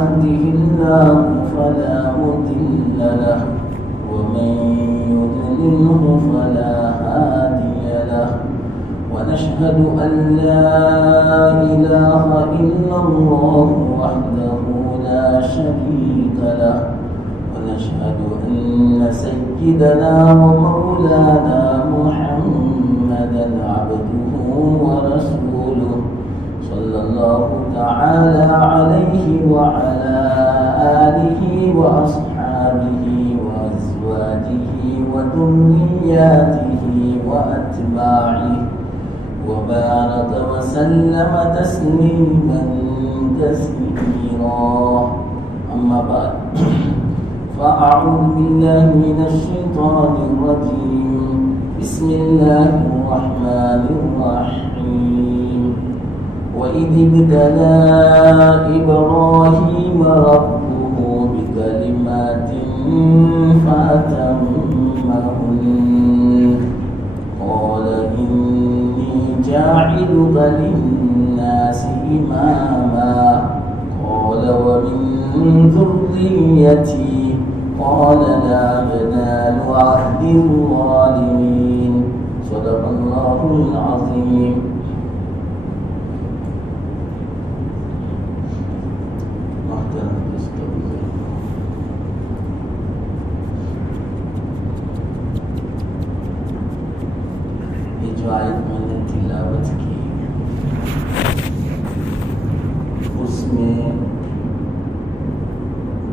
يهده الله فلا مضل له ومن يضلله فلا هادي له ونشهد أن لا إله إلا الله وحده لا شريك له ونشهد أن سيدنا ومولانا محمدا عبده ورسوله صلى الله تعالى عليه وعلى آله وأصحابه وأزواجه وذرياته وأتباعه وبارك وسلم تسليما كثيرا أما بعد فأعوذ بالله من الشيطان الرجيم بسم الله الرحمن الرحيم وإذ ابتلى إبراهيم ربه بكلمات فأتمهن قال إني جاعلك للناس إماما قال ومن ذريتي قال لا ينال عهد الظالمين صدق الله العظيم. یہ جو آیت میں نے تلاوت کی اس میں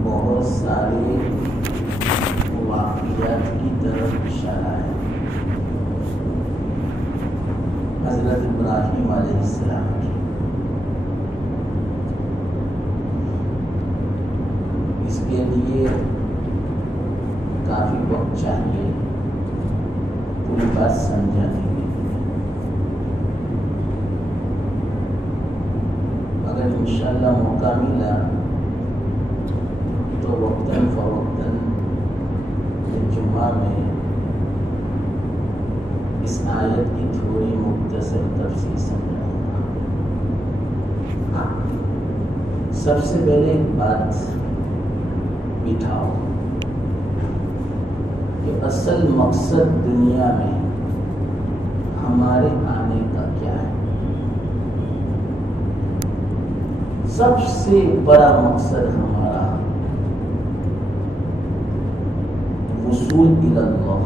بہت سارے واقعات کی طرف اشارہ ہے. حضرت ابراہیم علیہ السلام کی اس کے لیے کافی وقت چاہیے پوری بات سمجھانے کے لیے. اگر انشاءاللہ موقع ملا تو وقتاً فوقتاً جمعہ میں اس آیت کی تھوڑی مختصر تفصیل سمجھاؤں گا. سب سے پہلے ایک بات بٹھاؤ کہ اصل مقصد دنیا میں ہمارے آنے کا کیا ہے. سب سے بڑا مقصد ہمارا وصول الی اللہ،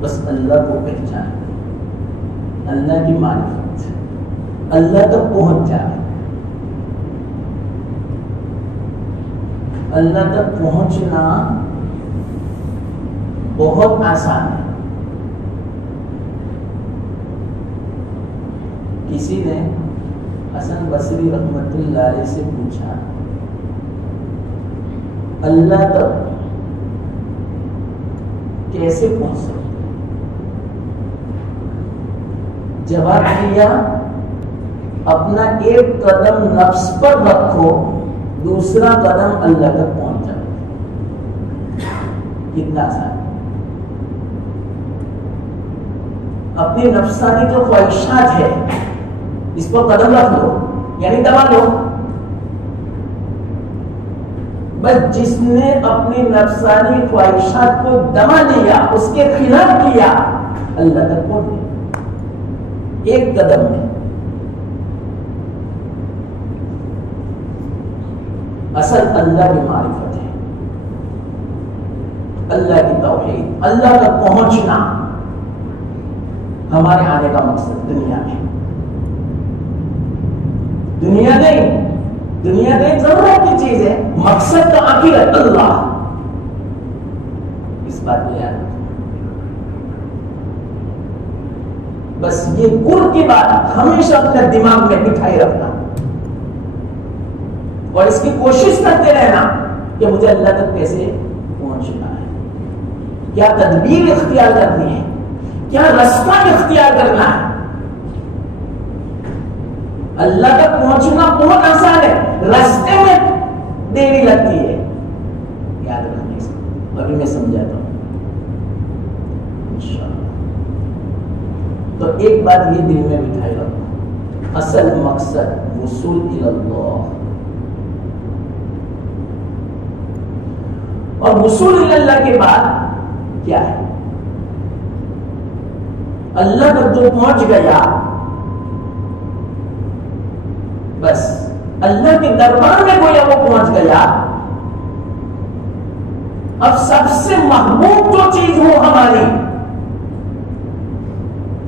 بس اللہ کو پہچانا، اللہ کی معرفت، اللہ تک پہنچ جانا. اللہ تک پہنچنا بہت آسان ہے. کسی نے حسن بصری رحمت اللہ علیہ سے پوچھا اللہ تک کیسے پہنچ سکتے؟ جواب دیا اپنا ایک قدم نفس پر رکھو، دوسرا قدم اللہ تک پہنچ جائے. کتنا آسان. اپنی نفسانی جو خواہشات ہے اس پر قدم رکھ لو، یعنی دبا لو. بس جس نے اپنی نفسانی خواہشات کو دبا لیا، اس کے خلاف کیا، اللہ تک پہنچ گیا ایک قدم میں. اصل اللہ کی معرفت ہے، اللہ کی توحید، اللہ تک پہنچنا ہمارے آنے کا مقصد دنیا میں. دنیا نہیں ضرورت کی چیز ہے، مقصد تو آخرت اللہ. اس بات کو یاد رکھو. بس یہ گر کی بات ہمیشہ اپنے دماغ میں بٹھائے رکھنا اور اس کی کوشش کرتے رہنا کہ مجھے اللہ تک کیسے پہنچنا ہے، کیا تدبیر اختیار کرنی ہے، کیا رستہ اختیار کرنا ہے. اللہ تک پہنچنا بہت آسان ہے، رستے میں دیری لگتی ہے. یاد رکھنے سے ابھی میں سمجھاتا ہوں انشاءاللہ. تو ایک بات یہ دل میں بٹھائے رکھو، اصل مقصد وصول الی اللہ، اور وصول اللہ کے بعد کیا ہے؟ اللہ تک جو پہنچ گیا بس اللہ کے دربار میں گویا وہ پہنچ گیا. اب سب سے محبوب جو چیز ہو ہماری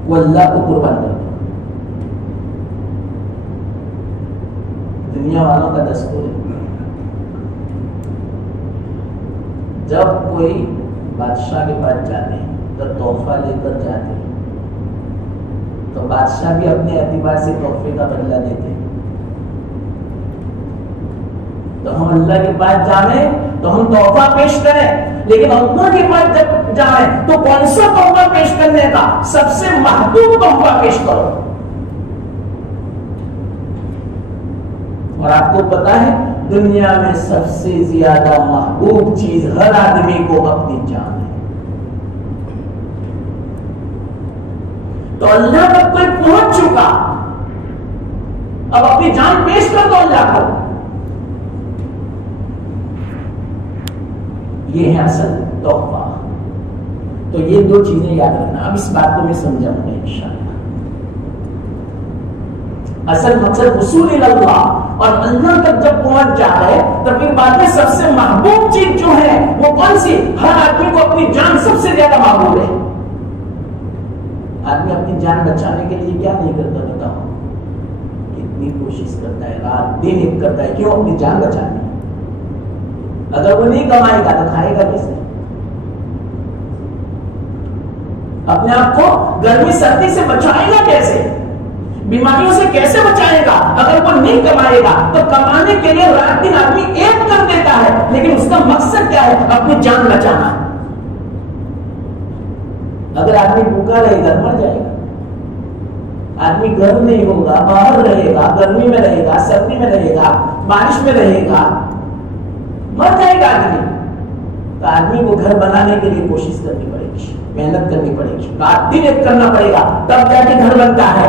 وہ اللہ کو قربان کر دو. دنیا والوں کا دستور ہے جب کوئی بادشاہ کے پاس جاتے ہیں تو تحفہ لے کر جاتے ہیں تو بادشاہ بھی اپنے اعتبار سے تحفے کا بدلہ دیتے ہیں. تو ہم اللہ کے پاس جائیں تو ہم تحفہ پیش کریں, لیکن اللہ کے پاس جب جائیں تو کون سا تحفہ پیش کرنے کا؟ سب سے محبوب تحفہ پیش کرو. اور آپ کو پتا ہے دنیا میں سب سے زیادہ محبوب چیز ہر آدمی کو اپنی جان ہے. تو اللہ تک کوئی پہنچ چکا, اب اپنی جان پیش کر دو اللہ کو. یہ ہے اصل تحفہ. تو یہ دو چیزیں یاد رکھنا. اب اس بات کو میں سمجھاؤں گا انشاءاللہ. اصل مقصد وصول اللہ اور اللہ تک جب پہنچ جائے تو پھر بعد میں سب سے محبوب چیز جو ہے وہ کون سی؟ ہر آدمی کو اپنی جان سب سے زیادہ محبوب ہے. آدمی اپنی جان بچانے کے لیے کیا نہیں کرتا بتاؤ؟ کتنی کوشش کرتا ہے, رات دن ایک کرتا ہے. کیوں؟ اپنی جان بچانے. اگر وہ نہیں کمائے گا تو کھائے گا کیسے؟ اپنے آپ کو گرمی سردی سے بچائے گا کیسے؟ بیماریوں سے کیسے بچائے گا؟ اگر وہ نہیں کمائے گا تو کمانے کے لیے رات دن آدمی ایک کر دیتا ہے, لیکن اس کا مقصد کیا ہے؟ اپنی جان بچانا. اگر آدمی بھوکا رہے گا مر جائے گا. آدمی گھر نہیں ہوگا, باہر رہے گا, گرمی میں رہے گا, سردی میں رہے گا, بارش میں رہے گا, مر جائے گا آدمی. تو آدمی کو گھر بنانے کے لیے کوشش کرنی پڑے گی, محنت کرنی پڑے گی, رات دن ایک کرنا پڑے گا, تب جا کے گھر بنتا ہے.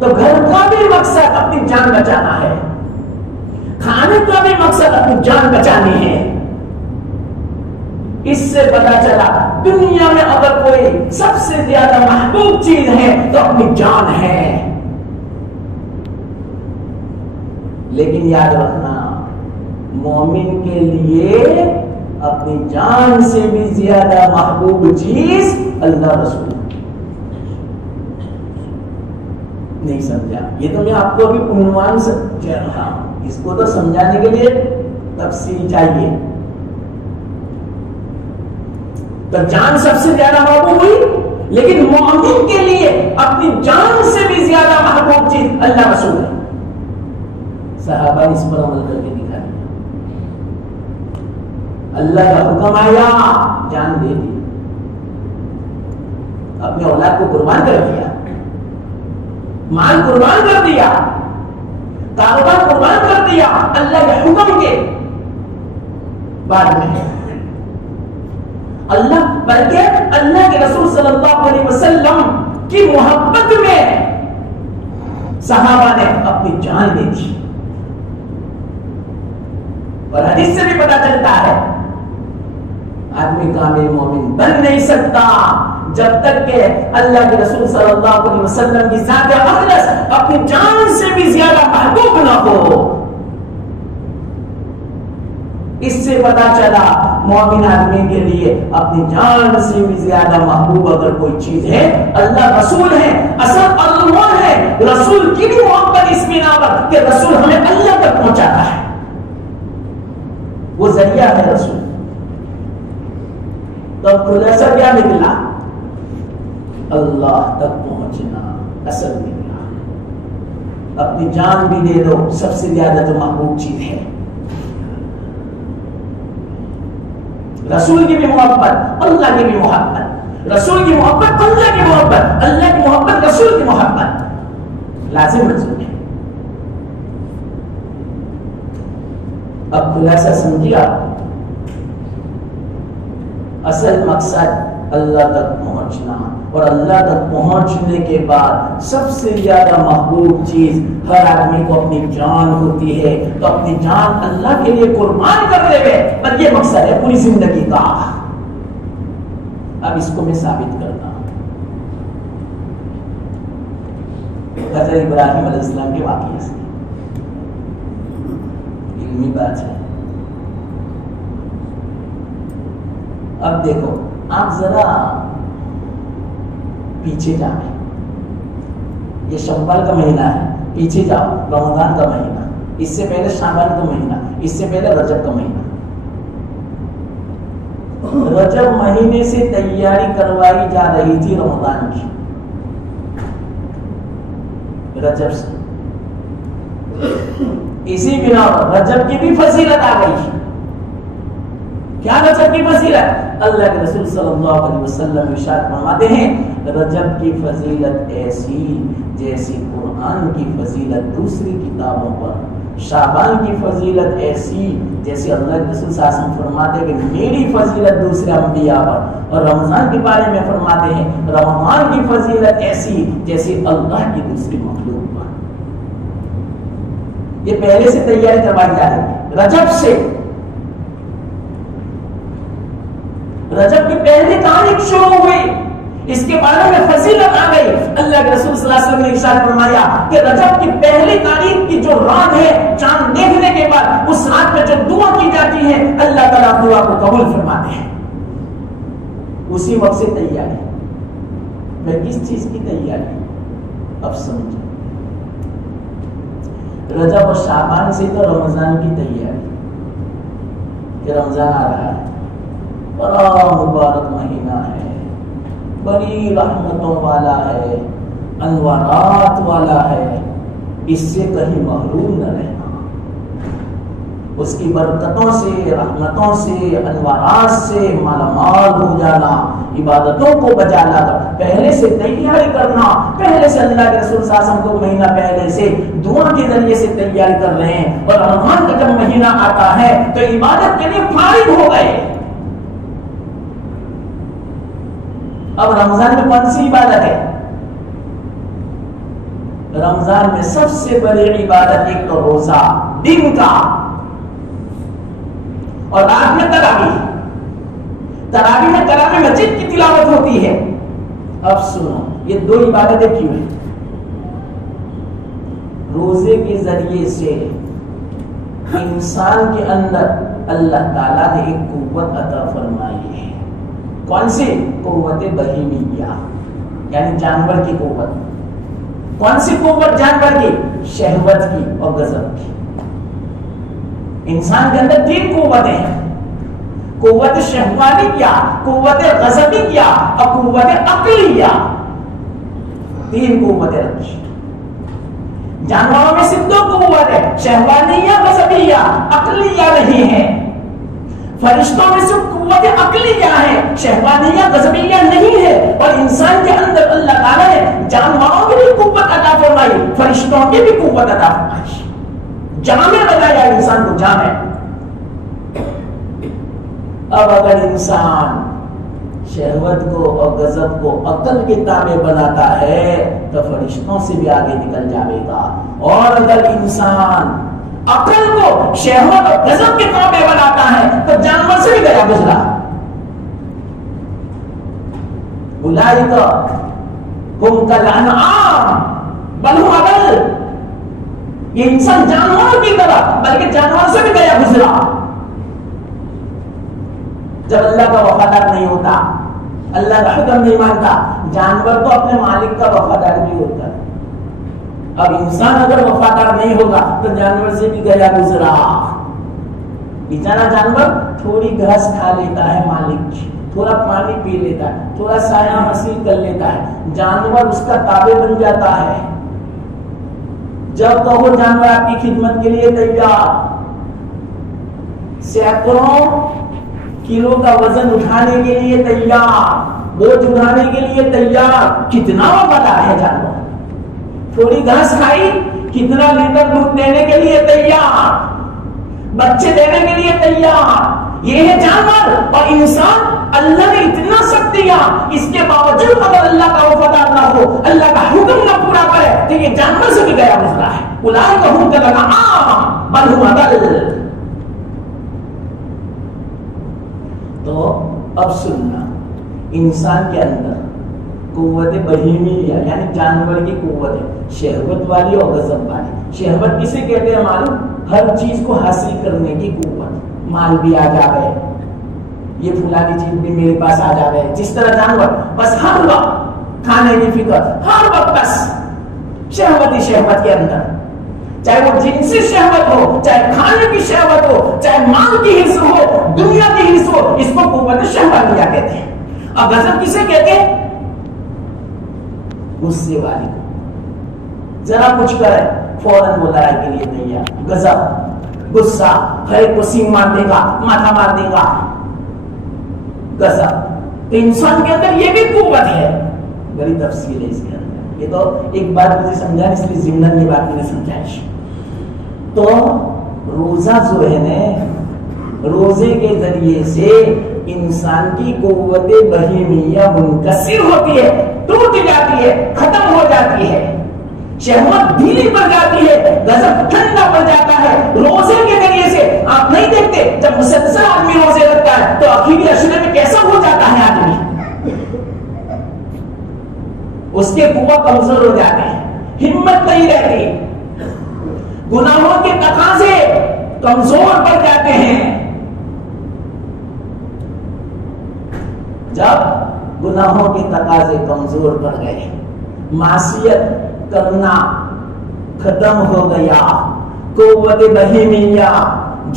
تو گھر کا بھی مقصد اپنی جان بچانا ہے, کھانے کا بھی مقصد اپنی جان بچانی ہے. اس سے پتا چلا دنیا میں اگر کوئی سب سے زیادہ محبوب چیز ہے تو اپنی جان ہے. لیکن یاد رکھنا مومن کے لیے اپنی جان سے بھی زیادہ محبوب چیز اللہ رسول. نہیں سمجھا؟ یہ تو میں آپ کو ابھی عنوان سے کہہ رہا ہوں, اس کو تو سمجھانے کے لیے تفصیل چاہیے. تو جان سب سے زیادہ محبوب ہوئی, لیکن مومن کے لیے اپنی جان سے بھی زیادہ محبوب چیز اللہ رسول ہے. صحابہ نے اس پر عمل کر کے دکھا دیا. اللہ کا حکم آیا, جان دے دی, اپنے اولاد کو قربان کر دیا, مال قربان کر دیا, کاروبار قربان کر دیا اللہ کے حکم کے بعد میں. اللہ بلکہ اللہ کے رسول صلی اللہ علیہ وسلم کی محبت میں صحابہ نے اپنی جان دی تھی. اور حدیث سے بھی پتا چلتا ہے آدمی کامل مومن بن نہیں سکتا جب تک کہ اللہ کے رسول صلی اللہ علیہ وسلم کی ذات اقدس اپنی جان سے بھی زیادہ محبوب نہ ہو. اس سے پتا چلا مومن آدمی کے لیے اپنی جان سے بھی زیادہ محبوب اگر کوئی چیز ہے اللہ رسول ہے. اصل اللہ ہے, رسول کی بھی محبت اس بنا پر کہ رسول ہمیں اللہ تک پہنچاتا ہے, وہ ذریعہ ہے رسول. تب خلاصہ کیا نکلا؟ اللہ تک پہنچنا اصل نکلا. اپنی جان بھی دے دو, سب سے زیادہ جو محبوب چیز ہے. رسول کی بھی محبت, اللہ کی بھی محبت, رسول کی محبت, اللہ کی محبت, اللہ کی محبت, رسول کی محبت لازم رسول ہے. اب خلاصہ سمجھیے آپ, اصل مقصد اللہ تک پہنچنا، اور اللہ تک پہنچنے کے بعد سب سے زیادہ محبوب چیز ہر آدمی کو اپنی جان ہوتی ہے، تو اپنی جان اللہ کے لیے قربان کر دے گئے، اور یہ مقصد ہے پوری زندگی کا۔ اب اس کو میں ثابت کرتا ہوں حضرت ابراہیم علیہ السلام کے واقعے سے، علمی بات ہے۔ اب دیکھو آپ ذرا پیچھے جائیں، یہ شوال کا مہینہ ہے، پیچھے جاؤ رمضان کا مہینہ، اس سے پہلے شعبان کا مہینہ، اس سے پہلے رجب کا مہینہ۔ رجب مہینے سے تیاری کروائی جا رہی تھی رمضان کی، رجب سے، اسی بنا پر رجب کی بھی فضیلت آ گئی۔ کیا رجب کی فضیلت؟ اللہ کے رسول صلی اللہ علیہ وسلم ارشاد فرماتے ہیں رجب کی فضیلت ایسی جیسی قرآن کی فضیلت دوسری کتابوں پر، شعبان کی فضیلت ایسی جیسے اللہ کے رسول صلی اللہ علیہ وسلم فرماتے ہیں کہ میری فضیلت دوسرے انبیاء پر، اور رمضان کے بارے میں فرماتے ہیں رمضان کی فضیلت ایسی جیسے اللہ کی دوسری مخلوق پر۔ یہ پہلے سے تیاری کروائی جا رہی ہے، رجب سے، رجب کی پہلی تاریخ شروع ہوئی، اس کے بارے میں فضیلت آ گئی۔ اللہ کے رسول صلی اللہ علیہ وسلم نے ارشاد فرمایا کہ رجب کی پہلی تاریخ کی جو رات ہے چاند دیکھنے کے بعد اس رات میں جو دعا کی جاتی ہے اللہ تعالیٰ دعا کو قبول فرماتے ہیں۔ اسی وقت سے تیاری، میں کس چیز کی تیاری؟ اب سمجھو، رجب اور شعبان سے تو رمضان کی تیاری کہ رمضان آ رہا ہے، بڑا مبارک مہینہ ہے، بڑی رحمتوں والا ہے، انوارات والا ہے، اس سے کہیں محروم نہ رہنا، اس کی برکتوں سے، رحمتوں سے، انوارات سے مالا مال ہو جانا، عبادتوں کو بجا لانا، پہلے سے تیاری کرنا، پہلے سے اللہ کے رسول صلی اللہ علیہ وسلم کو مہینہ پہلے سے دعا کے ذریعے سے تیاری کر رہے ہیں، اور رمضان کا جب مہینہ آتا ہے تو عبادت کے لیے فارغ ہو گئے۔ اب رمضان میں کون سی عبادت ہے؟ رمضان میں سب سے بڑی عبادت ایک تو روزہ دن کا، اور رات میں تراویح، تراویح میں کلام مجید کی تلاوت ہوتی ہے۔ اب سنو یہ دو عبادتیں کیوں ہیں؟ روزے کے ذریعے سے انسان کے اندر اللہ تعالیٰ نے ایک قوت عطا فرمائی ہے۔ کون سی؟ قوت بہیمیہ، یعنی جانور کی قوت۔ کون سی قوت جانور کی؟ شہوت کی اور غضب کی۔ انسان کے اندر تین قوتیں ہیں، قوت شہوانیہ، قوت غضبیہ اور قوت عقلیہ، تین قوتیں رکھی۔ جانوروں میں صرف دو قوت ہے، شہوانیہ غضبیہ، عقلیہ نہیں ہے۔ فرشتوں میں صرف قوت عقلیہ ہے، شہوانیہ غضبیہ نہیں ہے، اور انسان کے اندر اللہ تعالیٰ نے جانوروں کی بھی قوت عطا فرمائی، فرشتوں کی بھی قوت عطا فرمائی، جامع بنایا انسان کو جامع۔ اب اگر انسان شہوت کو اور غضب کو عقل کے تابع بناتا ہے تو فرشتوں سے بھی آگے نکل جائے گا، اور اگر انسان عقل کو شہوت اور غضب کے تابع بناتا ہے تو جانور سے بھی گیا گزرا۔ اولئک ہم کالانعام بل ہم اضل، یہ انسان جانوروں کی طرح بلکہ جانور سے بھی گیا گزرا۔ جب اللہ کا وفادار نہیں ہوتا، اللہ کا حکم نہیں مانتا، جانور تو اپنے مالک کا وفادار بھی ہوتا ہے۔ اب انسان اگر وفادار نہیں ہوگا تو جانور سے بھی گیا گزرا۔ بیچارہ جانور تھوڑی گھاس کھا لیتا ہے مالک کی، تھوڑا پانی پی لیتا ہے، تھوڑا سایہ حاصل کر لیتا ہے، جانور اس کا تابع بن جاتا ہے۔ جب کہو جانور آپ کی خدمت کے لیے تیار، سینکڑوں کلو کا وزن اٹھانے کے لیے تیار، بوجھ اٹھانے کے لیے تیار۔ کتنا وفادار ہے جانور، تھوڑی گھاس کھائی، کتنا لیٹر دودھ دینے کے لیے تیار، بچے دینے کے لیے تیار۔ یہ ہے جانور، اور انسان اللہ نے اتنا سختی کیا، اس کے باوجود اگر اللہ کا وفادار نہ ہو، اللہ کا حکم نہ پورا کرے تو یہ جانور سے بھی گیا گزرا ہے. اولئک هم کالانعام بل هم اضل. تو اب سننا، انسان کے اندر قوت بہیمیہ یعنی جانور کی قوت ہے، شہوت والی اور غضب والی. شہوت کسے کہتے ہیں معلوم؟ ہر چیز کو حاصل کرنے کی قوت. مال بھی آ جائے، یہ فلانی چیز بھی میرے پاس آ جائے. جس طرح جانور بس ہر وقت کھانے کی فکر، ہر وقت بس شہوت ہی شہوت کے اندر، چاہے وہ جنسی شہوت ہو، چاہے کھانے کی شہوت ہو، چاہے مال کی حص ہو، دنیا کی حص ہو، اس کو قوت شہوت کیا کہتے ہیں. اب غضب کسے کہتے ہیں؟ غصے والی. ذرا کچھ کرے فوراً وہ لڑائی کے لیے تیار. غضب، غصہ، ہر ایک کو سینگ مار دے گا، ماتھا مار دے گا. غضب تو انسان کے اندر یہ بھی قوت ہے. بڑی تفصیل ہے اس کے اندر. یہ تو ایک بات مجھے سمجھا اس لیے ضمن یہ بات میں نے سمجھائی. تو روزہ جو ہے نا، روزے کے ذریعے سے انسان کی قوت بہیمیہ منکسر ہوتی ہے، ٹوٹ جاتی ہے، ختم ہو جاتی ہے. شہوت ڈھیلی پڑ جاتی ہے، غضب ٹھنڈا پڑ جاتا ہے. روزے کے ذریعے سے آپ نہیں دیکھتے جب مسلسل آدمی روزے رکھتا ہے تو آخری اشرے میں کیسا ہو جاتا ہے آدمی، اس کے قوت کمزور ہو جاتے ہیں، ہمت نہیں رہتی، گناہوں کے تقاضے کمزور پڑ جاتے ہیں. جب گناہوں کے تقاضے کمزور پڑ گئے، معصیت کرنا ختم ہو گیا، قوت بہیمیہ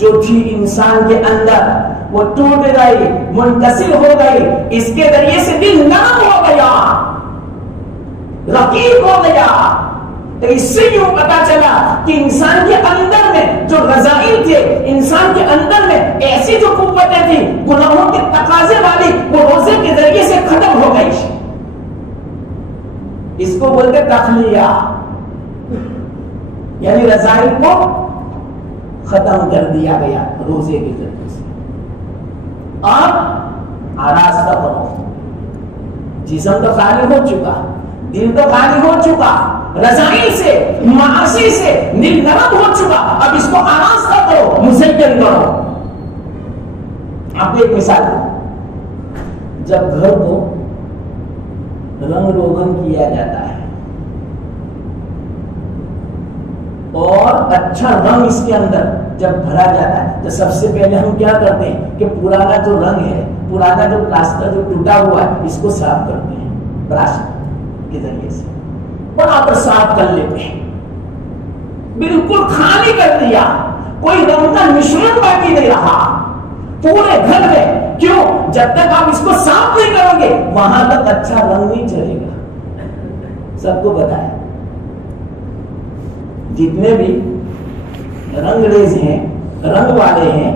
جو تھی انسان کے اندر وہ ٹوٹ گئی، منکسر ہو گئی. اس کے ذریعے سے دل نرم ہو گیا، رقیق ہو گیا. تو اس سے یوں پتا چلا کہ انسان کے اندر میں جو رذائل تھے، انسان کے اندر میں ایسی جو قوتیں تھیں گناہوں کے تقاضے والی، وہ روزے کے ذریعے سے ختم ہو گئی. اس کو بولتے تخلیہ، یعنی رذائل کو ختم کر دیا گیا روزے کے ذریعے سے. اب آراستہ کرو، جسم تو خالی ہو چکا، دل تو خالی ہو چکا، رضائی سے، معاصی سے دل نرم ہو چکا. اب اس کو آراستہ کرو، مزین کرو. آپ کو ایک مثال دو. جب گھر کو رنگ روغن کیا جاتا ہے اور اچھا رنگ اس کے اندر جب بھرا جاتا ہے تو سب سے پہلے ہم کیا کرتے ہیں کہ پرانا جو رنگ ہے، پرانا جو پلاسٹر جو ٹوٹا ہوا ہے، اس کو صاف کرتے ہیں برش کے ذریعے سے، برابر صاف کر لیتے ہیں، بالکل خالی کر دیا، کوئی رنگ کا مشرن باقی نہیں رہا پورے گھر میں. کیوں؟ جب تک آپ اس کو صاف نہیں کرو گے وہاں تک اچھا رنگ نہیں چڑھے گا. سب کو بتائیں جتنے بھی رنگ ریز ہیں، رنگ والے ہیں،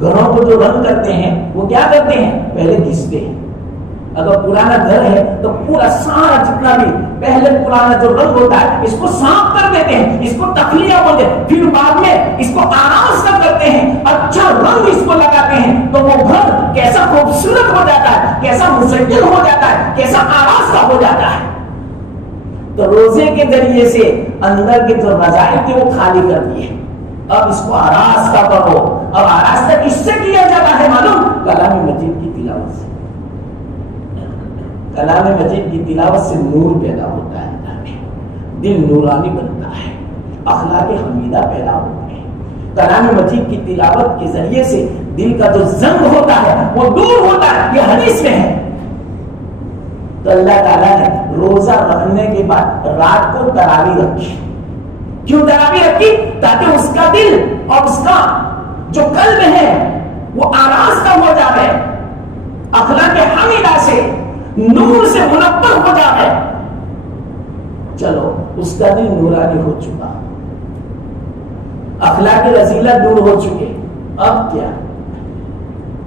گھروں کو جو رنگ کرتے ہیں وہ کیا کرتے ہیں؟ پہلے گھستے ہیں. اگر پرانا گھر ہے تو پورا سارا جتنا بھی پہلے پرانا جو رنگ ہوتا ہے اس کو صاف کر دیتے ہیں، اس کو تخلیہ بولتے ہیں. پھر بعد میں اس کو آراستہ کرتے ہیں، اچھا رنگ اس کو لگاتے ہیں تو وہ گھر کیسا خوبصورت ہو جاتا ہے، کیسا مزین ہو جاتا ہے، کیسا آراستہ ہو جاتا ہے. تو روزے کے ذریعے سے اندر کے جو رضائل تھے وہ خالی کر دیے. اب اس کو آراستہ کرو. اب آراستہ کس سے کیا جاتا ہے معلوم؟ کلام مجید کی تلاوت سے. کلام مجید کی تلاوت سے نور پیدا ہوتا ہے، دل نورانی بنتا ہے، اخلاق حمیدہ پیدا ہوتے ہیں. کلام مجید کی تلاوت کے ذریعے سے دل کا جو زنگ ہوتا ہے وہ دور ہوتا ہے. یہ حدیث میں ہے. تو اللہ تعالیٰ نے روزہ رکھنے کے بعد رات کو تراویح رکھی. کیوں تراویح رکھی؟ تاکہ اس کا دل اور اس کا جو قلب ہے وہ آراستہ ہو جائے، اخلاق حمیدہ سے، نور سے منور ہو جائے. چلو اس کا دل نورانی ہو چکا، اخلاق رذیلہ دور ہو چکے. اب کیا؟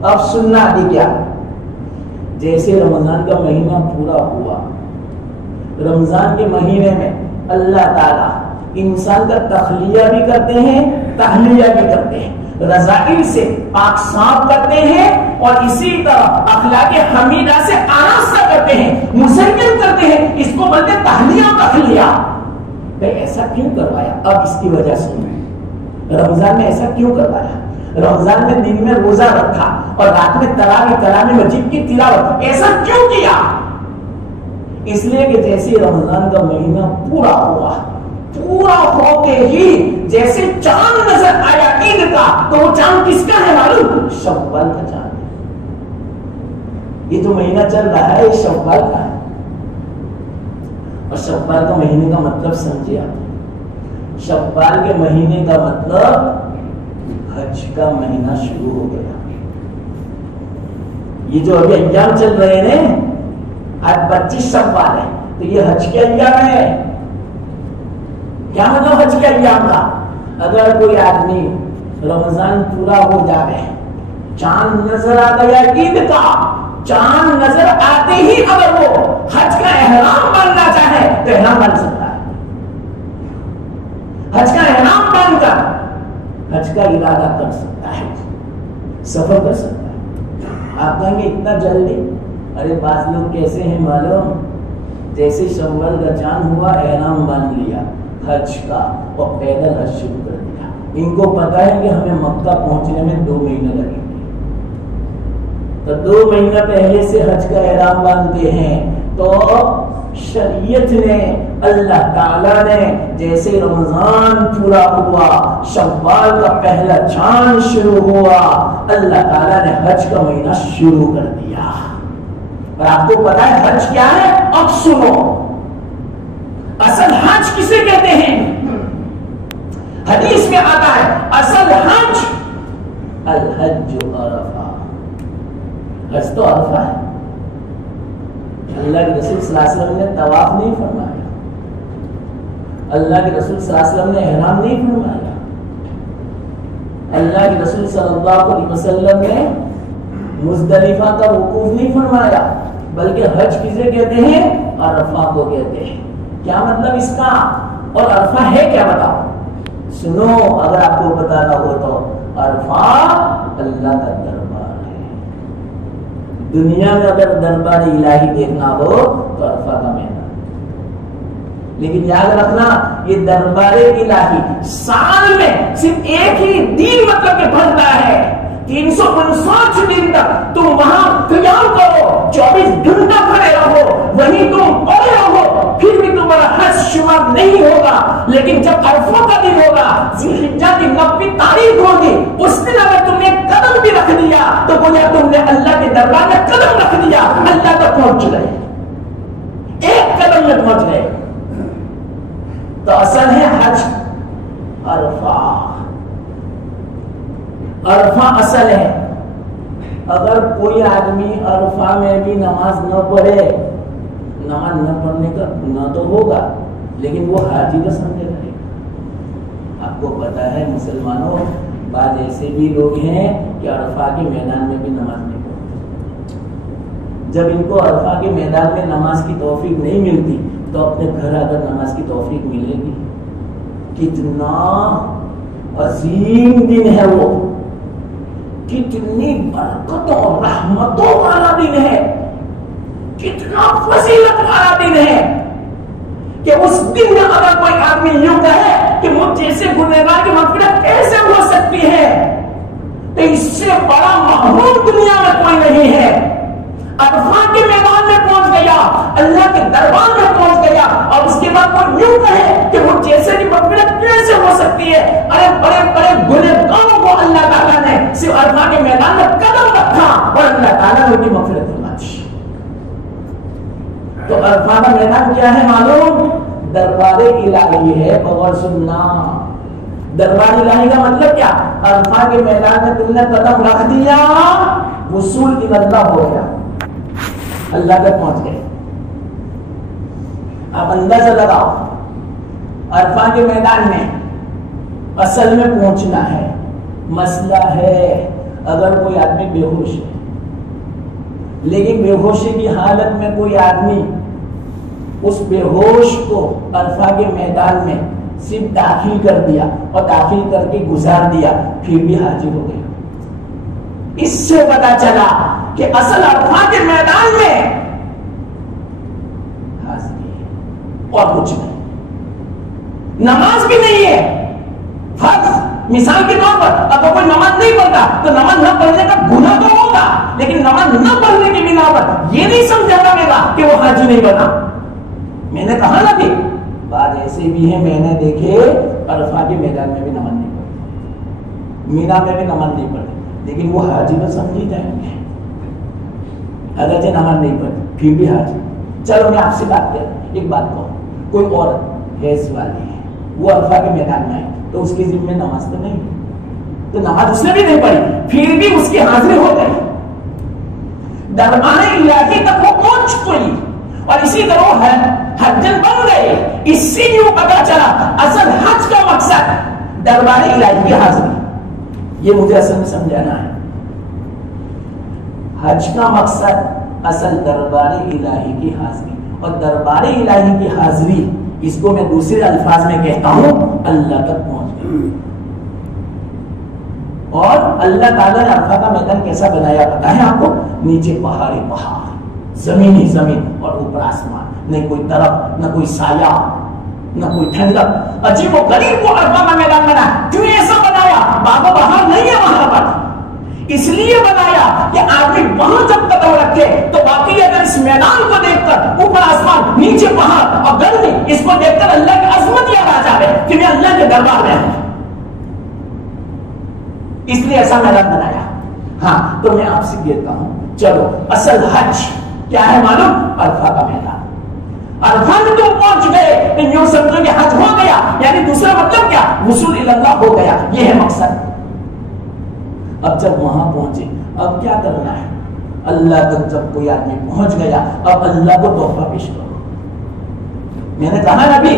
اب سننا بھی کیا؟ جیسے رمضان کا مہینہ پورا ہوا، رمضان کے مہینے میں اللہ تعالیٰ انسان کا تخلیہ بھی کرتے ہیں، تحلیہ بھی کرتے ہیں. رذائل سے پاک صاف کرتے ہیں اور اسی طرح اخلاق حمیدہ سے آراستہ کرتے ہیں، مزین کرتے ہیں، اس کو بولتے تحلیہ تخلیہ۔ بھائی ایسا کیوں کروایا؟ اب اس کی وجہ سنیں، رمضان میں ایسا کیوں کروایا؟ رمضان میں دن میں روزہ رکھا اور رات میں تراویح کلام مجید کی تلاوت، ایسا کیوں کیا؟ اس لیے کہ جیسے رمضان کا مہینہ پورا ہوا، پورا ہو کے ہی جیسے چاند نظر آیا عید کا، تو وہ چاند کس کا ہے معلوم؟ شوال کا چاند ہے۔ یہ جو مہینہ چل رہا ہے یہ شوال کا ہے، اور شوال کا مہینے کا مطلب سمجھے آپ؟ شوال کے مہینے کا مطلب حج کا مہینہ شروع ہو گیا۔ یہ جو ابھی ایام چل رہے ہیں، آج 25 شوال ہے، تو یہ حج کے ایام ہے۔ کیا مطلب حج کے ایام کا؟ اگر کوئی آدمی رمضان پورا ہو جائے، چاند نظر آ گیا عید کا، چاند نظر آتے ہی اگر وہ حج کا احرام بننا چاہے تو احرام بن سکتا ہے۔ حج کا احرام بن کر حج کا ارادہ کر سکتا ہے، سفر کر سکتا ہے۔ آپ کہیں گے اتنا جلدی؟ ارے بعض لوگ کیسے ہیں معلوم؟ جیسے شوال کا چاند ہوا احرام باندھ لیا حج کا اور پیدل حج شروع کر دیا۔ ان کو پتا ہے کہ ہمیں مکہ پہنچنے میں 2 مہینے لگیں گے، تو 2 مہینہ پہلے سے حج کا احرام باندھتے ہیں۔ تو شریعت نے، اللہ تعالیٰ نے جیسے رمضان پورا ہوا، شوال کا پہلا چاند شروع ہوا، اللہ تعالیٰ نے حج کا مہینہ شروع کر دیا۔ اور آپ کو پتا ہے حج کیا ہے؟ اب سنو، اصل حج کسے کہتے ہیں؟ حدیث میں آتا ہے اصل حج الحج عرفہ۔ حج تو عرفہ ہے۔ اللہ کے رسول صلی اللہ علیہ وسلم نے طواف نہیں فرمایا، اللہ کے رسول صلی اللہ علیہ وسلم نے احرام نہیں فرمایا، اللہ کے رسول صلی اللہ علیہ وسلم نے مزدلفہ کا وقوف نہیں فرمایا، بلکہ حج کسے کہتے ہیں؟ عرفہ کو کہتے ہیں۔ کیا مطلب اس کا؟ اور عرفہ ہے کیا بتاؤ؟ سنو، اگر آپ کو بتانا ہو تو عرفہ اللہ کا دربار ہے۔ دنیا میں اگر دربار الہی دیکھنا ہو تو عرفہ کا میدان، لیکن یاد رکھنا یہ دربار الہی سال میں صرف ایک ہی دن مطلب کہ بنتا ہے۔ 359 دن تک تم وہاں قیام کرو، 24 گھنٹہ کھڑے رہو، وہیں تم پڑے رہو، پھر بھی تمہارا حج شمار نہیں ہوگا۔ لیکن جب عرفہ کا دن ہوگا، ذی الحجہ کی 90 تاریخ ہوگی، اس دن اگر تم نے قدم بھی رکھ دیا تو گویا تم نے اللہ کے دربار میں قدم رکھ دیا، اللہ تک پہنچ گئے، ایک قدم میں پہنچ گئے۔ تو اصل ہے حج عرفہ، عرفہ اصل ہے۔ اگر کوئی آدمی عرفہ میں بھی نماز نہ پڑھے، نماز نہ پڑھنے کا گناہ تو ہوگا، لیکن وہ حاجی کا سمجھے رہے گا۔ آپ کو پتا ہے مسلمانوں، بعض ایسے بھی لوگ ہیں کہ عرفہ کے میدان میں بھی نماز نہیں پڑھتے۔ جب ان کو عرفہ کے میدان میں نماز کی توفیق نہیں ملتی تو اپنے گھر اگر نماز کی توفیق ملے گی۔ کتنا عظیم دن ہے وہ، کتنی برکتوں اور رحمتوں والا دن ہے، کتنا فضیلت والا دن ہے کہ اس دن میں اگر کوئی آدمی یوں کہے کہ مجھ جیسے گنہگار کی مغفرت کیسے ہو سکتی ہے، تو اس سے بڑا محروم دنیا میں کوئی نہیں ہے۔ عرفہ کے میدان میں پہنچ گیا، اللہ کے دربار میں پہنچ گیا، اور اس کے بعد وہ یوں کہے کہ مجھ جیسے کی مغفرت کیسے ہو سکتی ہے۔ ارے بڑے بڑے گنہگاروں کو اللہ تعالیٰ نے صرف عرفہ کے میدان میں قدم رکھا اور اللہ تعالیٰ نے ان کی مغفرت فرما دی۔ تو عرفہ کا میدان کیا ہے معلوم؟ دربار الہی ہے، بغور سننا۔ دربار الہی کا مطلب کیا؟ عرفہ کے میدان میں تم نے قدم رکھ دیا، وصول اللہ ہو گیا، اللہ تک پہنچ گئے۔ آپ اندازہ لگاؤ، عرفہ کے میدان میں اصل میں پہنچنا ہے۔ مسئلہ ہے اگر کوئی آدمی بے ہوش ہے، لیکن بے ہوشی کی حالت میں کوئی آدمی اس بے ہوش کو عرفہ کے میدان میں صرف داخل کر دیا اور داخل کر کے گزار دیا، پھر بھی حاجی ہو گیا۔ اس سے پتا چلا کہ اصل عرفات کے میدان میں حاضری ہے اور کچھ نہیں. نماز بھی نہیں ہے فرض. مثال کے طور پر اگر کوئی نماز نہیں پڑھتا تو نماز نہ پڑھنے کا گناہ تو ہوگا, لیکن نماز نہ پڑھنے کی بنا پر یہ نہیں سمجھا جائے گا کہ وہ حاجی نہیں بنا. میں نے کہا نا کہ بعض ایسے بھی ہیں میں نے دیکھے عرفات کے میدان میں بھی نماز نہیں پڑھتے, مینا میں بھی نماز نہیں پڑھتے, لیکن وہ حاجی میں سمجھی جائیں گے اگرچہ نماز نہیں پڑھتی پھر بھی حاجی. چلو میں آپ سے بات کروں, ایک بات کہوں, کوئی عورت حیض والی ہے وہ عرفات کے میدان میں ہے تو اس کی ذمہ نماز تو نہیں, تو نماز اس نے بھی نہیں پڑھی پھر بھی اس کی حاضری ہو گئی. دربار الہی تک وہ پہنچ گئی اور اسی طرح وہ حجن بن گئے. اس سے یوں پتا چلا اصل حج کا مقصد دربار الہی کی حاضری. یہ مجھے اصل میں سمجھانا ہے. حج کا مقصد اصل دربار الہی کی حاضری, اور دربار الہی کی حاضری اس کو میں دوسرے الفاظ میں کہتا ہوں اللہ تک پہنچ گئی. اور اللہ تعالیٰ نے عرفہ کا میدان کیسا بنایا پتا ہے آپ کو؟ نیچے پہاڑی پہاڑ, زمین ہی زمین اور اوپر آسمان, نہ کوئی طرف نہ کوئی سایہ نہ کوئی ٹھنڈک. عجیب و غریب کو عرفہ کا میدان بنا. کیوں ایسا بنایا؟ بابا بہار نہیں ہے وہاں پر, اس لیے بنایا کہ آدمی وہاں جب قدم رکھے تو باقی اگر اس میدان کو دیکھ کر اوپر آسمان نیچے پہاڑ اور گرمی اس کو دیکھ کر اللہ کی عظمت یاد آ جائے کہ میں اللہ کے دربار میں ہوں, اس لیے ایسا میدان بنایا. ہاں تو میں آپ سے کہتا ہوں چلو اصل حج کیا ہے معلوم؟ عرفہ کا میدان. عرفہ میں تم پہنچ گئے تو یوں سمجھو کہ حج ہو گیا, یعنی دوسرا مطلب کیا؟ وصول اللہ ہو گیا. یہ ہے مقصد. اب جب وہاں پہنچے اب کیا کرنا ہے؟ اللہ تک جب کوئی آدمی پہنچ گیا اب اللہ کو تحفہ پیش کرو. میں نے کہا نبی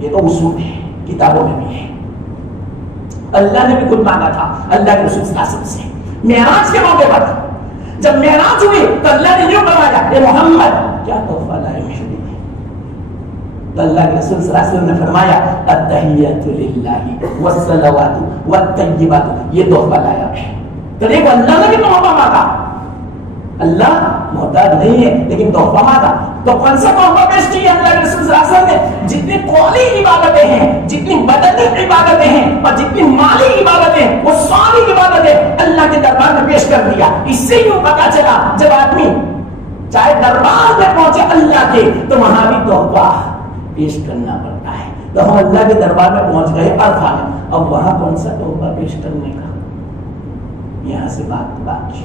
یہ تو اصول ہے, کتابوں میں بھی ہے, اللہ نے بھی خود مانگا تھا اللہ کے رسول صلی اللہ علیہ وسلم سے. معراج کے موقع پر جب معراج ہوئی تو اللہ نے یوں فرمایا اے محمد کیا تحفہ لائے ہو؟ تو اللہ کے رسول صلی اللہ علیہ وسلم نے فرمایا التحیات للہ والصلوات والطیبات, یہ تحفہ لایا ہے. تو دیکھو اللہ نے بھی تحفہ مانگا, اللہ محتاج نہیں ہے لیکن تحفہ مانگا. تو کون سا تحفہ پیش کیا اللہ کے رسول صلی اللہ علیہ وسلم نے؟ جتنی قولی عبادتیں ہیں, جتنی بدنی عبادتیں ہیں اور جتنی مالی عبادتیں, وہ ساری عبادتیں اللہ کے دربار میں پیش کر دیا. اس سے یوں پتا چلا جب آدمی چاہے دربار میں پہنچے اللہ کے تو وہاں بھی تحفہ پیش کرنا پڑتا ہے. تو ہم اللہ کے دربار میں پہنچ گئے عرفہ میں, اب وہاں کون سا تحفہ پیش کرنے کا؟ یہاں سے بات باقی.